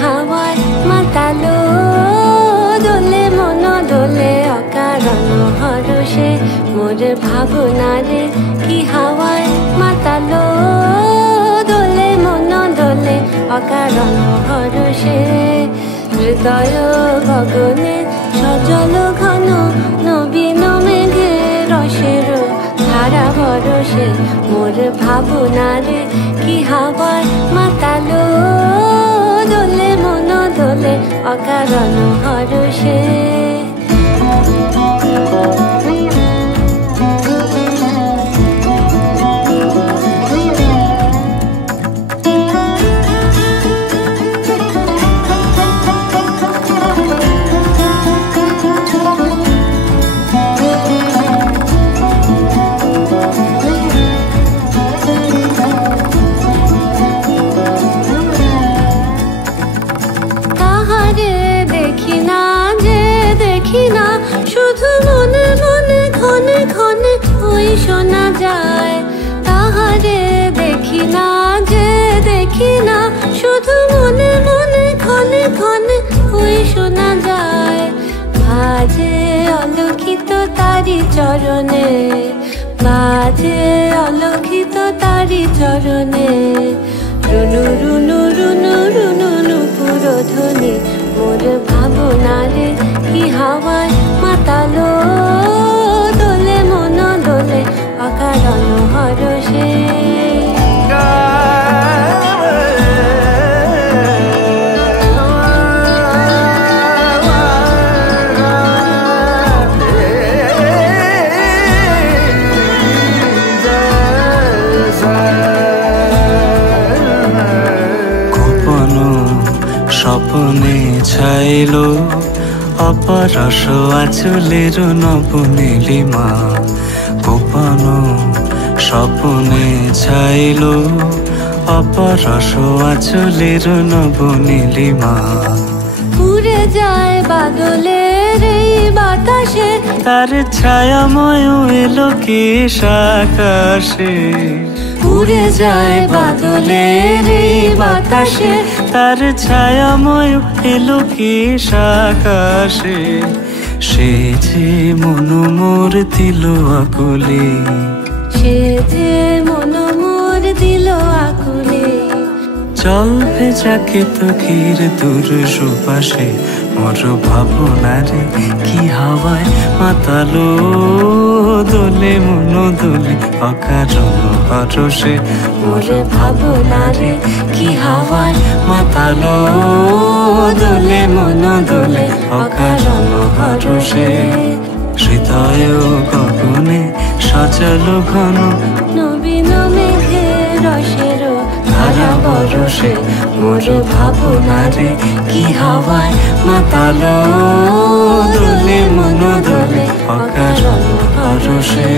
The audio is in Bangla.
হাওয়ায় মাতালো দোলে মন দোলে অকারণ হরষে মোর ভাবনারে কি হাওয়ায় মাতালো দোলে মন দোলে অকারণ হরষে হৃদয় গগনে সজল ঘন নবীন মেঘে রসের ধারা বরষে মোর ভাবনারে কি হাওয়ায় মাতালো দোলে মন দোলে অকারণ হরষে শুধু মনে মনে ক্ষণে ক্ষণে ওই শোনা যায় তাহারে দেখি না যে দেখি না শুধু মনে মনে ক্ষণে ক্ষণে ওই শোনা যায় বাজে অলক্ষিত তারি চরণে বাজে অলক্ষিত তারি চরণে রুনু রুনু রুনু রুনু নুপুর ধ্বনি মোর ভাবনারে কি হাওয়ায় মাতালো দোলে মন দোলে অকারণ হরষে স্বপ্নে ছাইলো অপরস আঁচলের নব নীলিমা গোপন স্বপ্নে ছাইলো অপরস আঁচলের নব নীলিমা উড়ে যায় বাদলের এই বাতাসে তার ছায়াময় এলো কেশ আকাশে উড়ে যায় বাদলের এই বাতাসে তার ছায়াময় এলো কেশ আকাশে সে যে মন মোর দিল আকুলে সে যে মন মোর দিল আকুলে জল ভেজাকে তো ঘির দূর সুপাশে মোর ভাবনারে কি হাওয়ায় মাতালো দোলে মন দোলে অকারণ হরষে মোর ভাবনারে কি হাওয়ায় মাতালো দোলে মন দোলে অকারণ হরষে হৃদয় গগনে সজল ঘন নবীন মেঘে রসের ধারা বরষে মোর ভাবনারে কি হাওয়ায় মাতালো দোলে মন দোলে অকারণ হরষে।